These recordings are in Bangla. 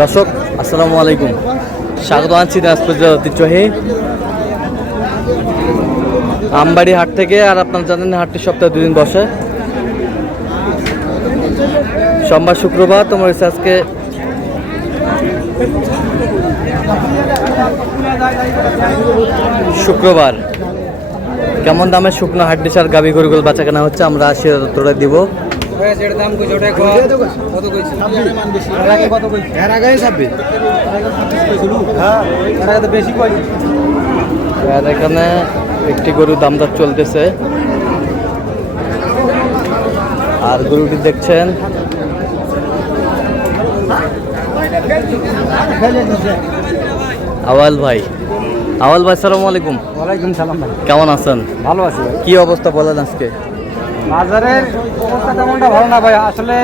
দর্শক আসসালামু আলাইকুম, স্বাগত আছি দিনাজপুর জেলার ঐতিহ্যবাহী আমবাড়ি হাট থেকে। আর আপনারা জানেন হাটটি সপ্তাহে 2 দিন বসে, সোমবার শুক্রবার। তোমার আজকে শুক্রবার। কেমন দামে শুকনো হাড্ডি সার গাভী গরুগুলো বাচ্চা কেনা হচ্ছে, আমরা তোরা দিব। এখানে একটি গরুর দাম দর চলতেছে, আর গরুটি দেখছেন আওয়াল ভাই। আওয়াল ভাই সালাম আলাইকুম। ওয়ালাইকুম সালাম ভাই, কেমন আছেন? ভালো আছি। কি অবস্থা বলেন আজকে? বাজারের অবস্থা তেমনটা ভালো না ভাই, আসলে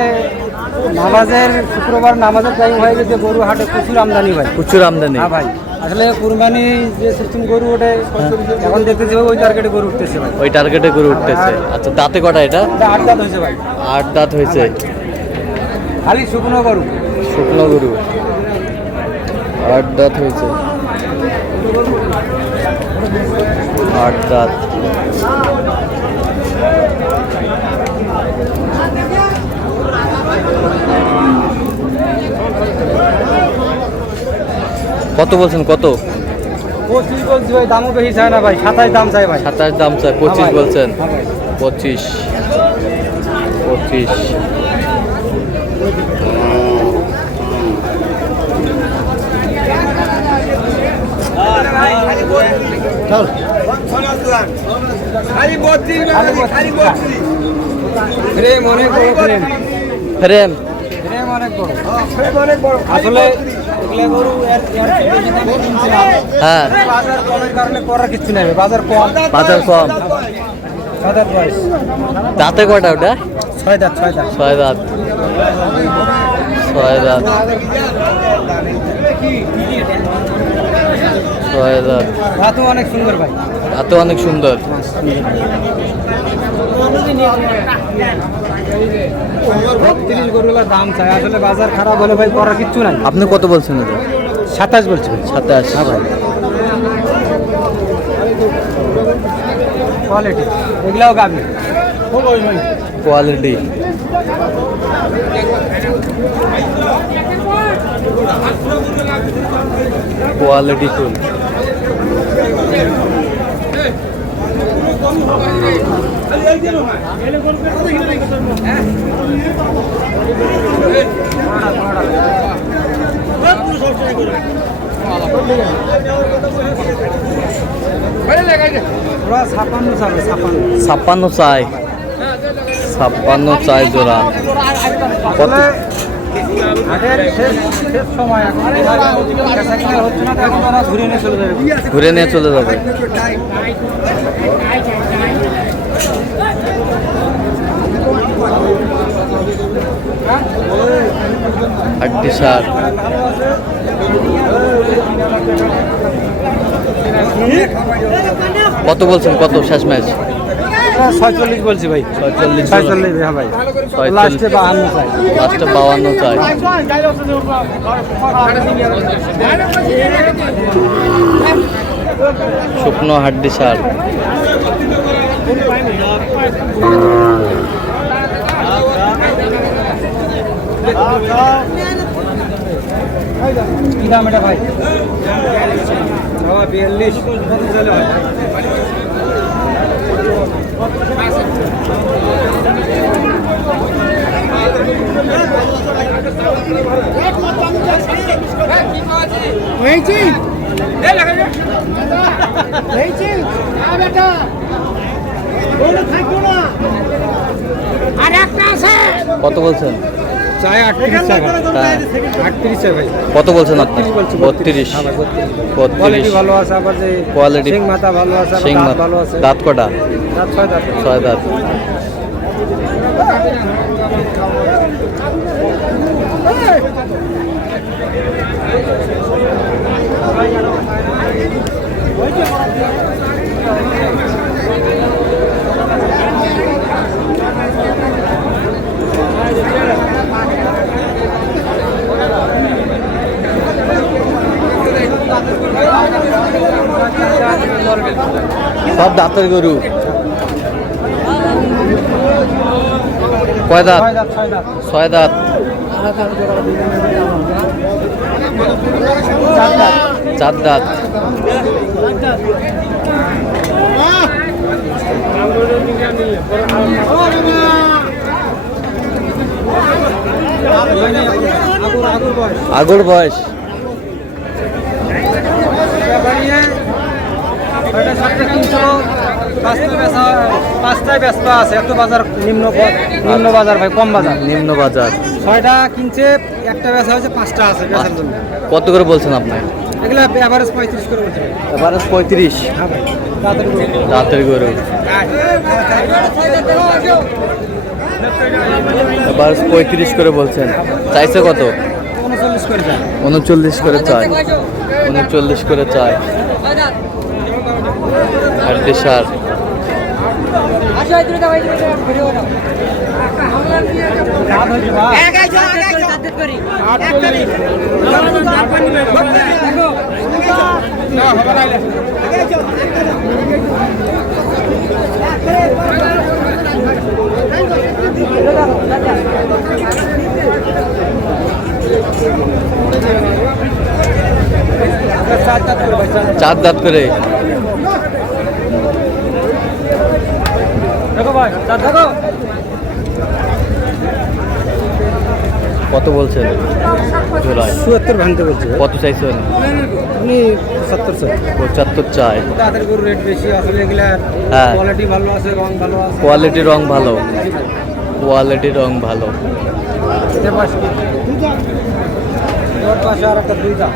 নামাজের শুক্রবার নামাজের টাইম হয়ে গেছে, গরু হাটে প্রচুর আমদানি ভাই, প্রচুর আমদানি। হ্যাঁ ভাই, আসলে কুরবানি যে সিস্টেম গরু ওঠে এখন দেখতেছি ওই টার্গেটে গরু উঠতেছে ভাই, ওই টার্গেটে গরু উঠতেছে। আচ্ছা, দাঁতে কটা এটা? 8 দাঁত হয়েছে ভাই। 8 দাঁত হয়েছে। খালি শুকনো গরু, শুকনো গরু 8 দাঁত হয়েছে। 8 দাঁত। কত বলছেন? কত? 25 বলছি ভাই, দামও বেশি চায় না ভাই, 27 দাম চাই ভাই। 27 দাম চাই। 25 বলছেন? হ্যাঁ ভাই। 25। ফ্রেম অনেক বড়, ফ্রেম ফ্রেম ফ্রেম অনেক বড়। আসলে এগুলা গরু বেশি দামে কিনছিলাম। হ্যাঁ, বাজার কমের কারণে করার কিছু নাই, বাজার কম। বাজার কম। বাজার প্রাইস দাঁতে কয়টা ওটা? 6 দাঁত। 6 দাঁত। 6 দাঁত। 6 দাঁত। রাতও অনেক সুন্দর ভাই, এত অনেক সুন্দর। 30 গরুগুলোর দাম চাই, আসলে বাজার খারাপ হলে ভাই করার কিচ্ছু নাই। আপনি কত বলছেন এটা? 27 বলছি ভাই। 27। হ্যাঁ ভাই, কোয়ালিটি এগুলাও গাবি কোয়ালিটি। Quality full. ওরা 56 চাবে, 56। 56 চাই। 56 চাই জোড়া। কত? হাটের শেষ সময় এখন বেচাকেনা হচ্ছে না, এখন ওরা ঘুরে নিয়ে চলে যাবে। ঘুরে নিয়ে চলে যাবে। হাড্ডি সার। কত বলছেন? কত শেষ ম্যাচ? 46 বলছি ভাই। 46। হ্যাঁ ভাই, 46। লাস্টে 52 চাই। লাস্টে 52 চাই। শুকনো হাড্ডি সার। কি দাম এটা ভাই? 42 কত চলে ভাই? কত বলছেন? চাই 38 টাকা। 38 চাই ভাই। কত বলছেন আপনি? 32। কোয়ালিটি ভালো আছে, আবার যে কোয়ালিটি সিং মাথা ভালো আছে, আবার সিং দাঁত ভালো আছে। দাঁত কটা? দাঁত 6 দাঁত। 6 দাঁত। সব দাঁতের গরু। কয় দাঁত? 6 দাঁত। 4 দাঁত। আগর বয়স পাঁচটায় ব্যস্ত আছে, এত বাজার নিম্ন বাজার ভাই, কম বাজার। নিম্ন বাজার। 6টা কিনছে, একটা বেচা হয়েছে, 5টা আছে বেচার জন্য। কত করে বলছেন আপনি? এগুলা এভারেজ 35 করে বলছে ভাই। এভারেজ 35। হ্যাঁ ভাই, দাঁতের গরু। দাঁতের গরু এভারেজ 35 করে বলছেন। চাইছে কত? 39 করে যায়। 39 করে চায়। 39 করে চায়। হাড্ডি সার। চার দাঁত করে। দেখো ভাই, দেখো কত বলছেন জোড়ায়? 74 ভাঙতে বলছে। কত চাইছেন? আপনি 70 চাই। 75 চায়। দাঁতের গরু রেট বেশি আসলে, এগুলা হ্যাঁ। কোয়ালিটি ভালো আছে, রং ভালো আছে। কোয়ালিটি রং ভালো। কোয়ালিটি রং ভালো। এটার পাশে ওর পাশে আর একটা দুইটা।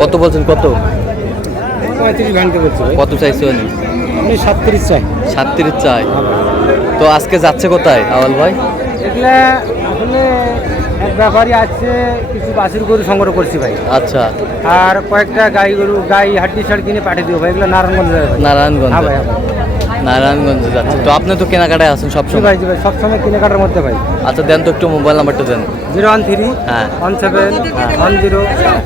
কত বলছেন? কত? 35 ভাঙতে বলছে। কত চাইছেন? আমি 37 চাই। 37 চাই। তো আজকে যাচ্ছে কোথায় আওয়াল ভাই? এগুলা আসলে এক ব্যাপারই আছে, কিছু বাছুর গরু সংগ্রহ করছি ভাই। আচ্ছা। আর কয়েকটা গাই হাড্ডি ছাড় কিনে পাঠিয়ে দিও ভাই, এগুলো নারায়ণগঞ্জ যাবে ভাই। নারায়ণগঞ্জ। হ্যাঁ ভাই, হ্যাঁ ভাই। নারায়ণগঞ্জে যাচ্ছে। তো আপনি তো কেনাকাটায় আছেন জি সবসময়। ভাই, জি ভাই, সবসময় কেনাকাটার মধ্যে ভাই। আচ্ছা দেন তো একটু মোবাইল নাম্বারটা দেন। 013 হ্যাঁ। 17 10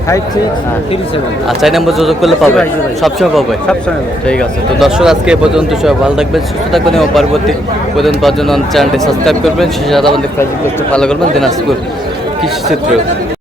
56 37। আচ্ছা এই নাম্বার যোগাযোগ করলে পাবে? জি ভাই, জি ভাই। সবসময় পাবে। সবসময় ভাই। ঠিক আছে। তো দর্শক আজকে এ পর্যন্ত, সবাই ভালো থাকবেন, সুস্থ থাকবেন এবং পরবর্তী পর্যন্ত চ্যানেলটি সাবস্ক্রাইব করবেন। সেই সাথে আমাদের ফেসবুক পেজটা ফলো করবেন। দিনাজপুর কৃষি চিত্র।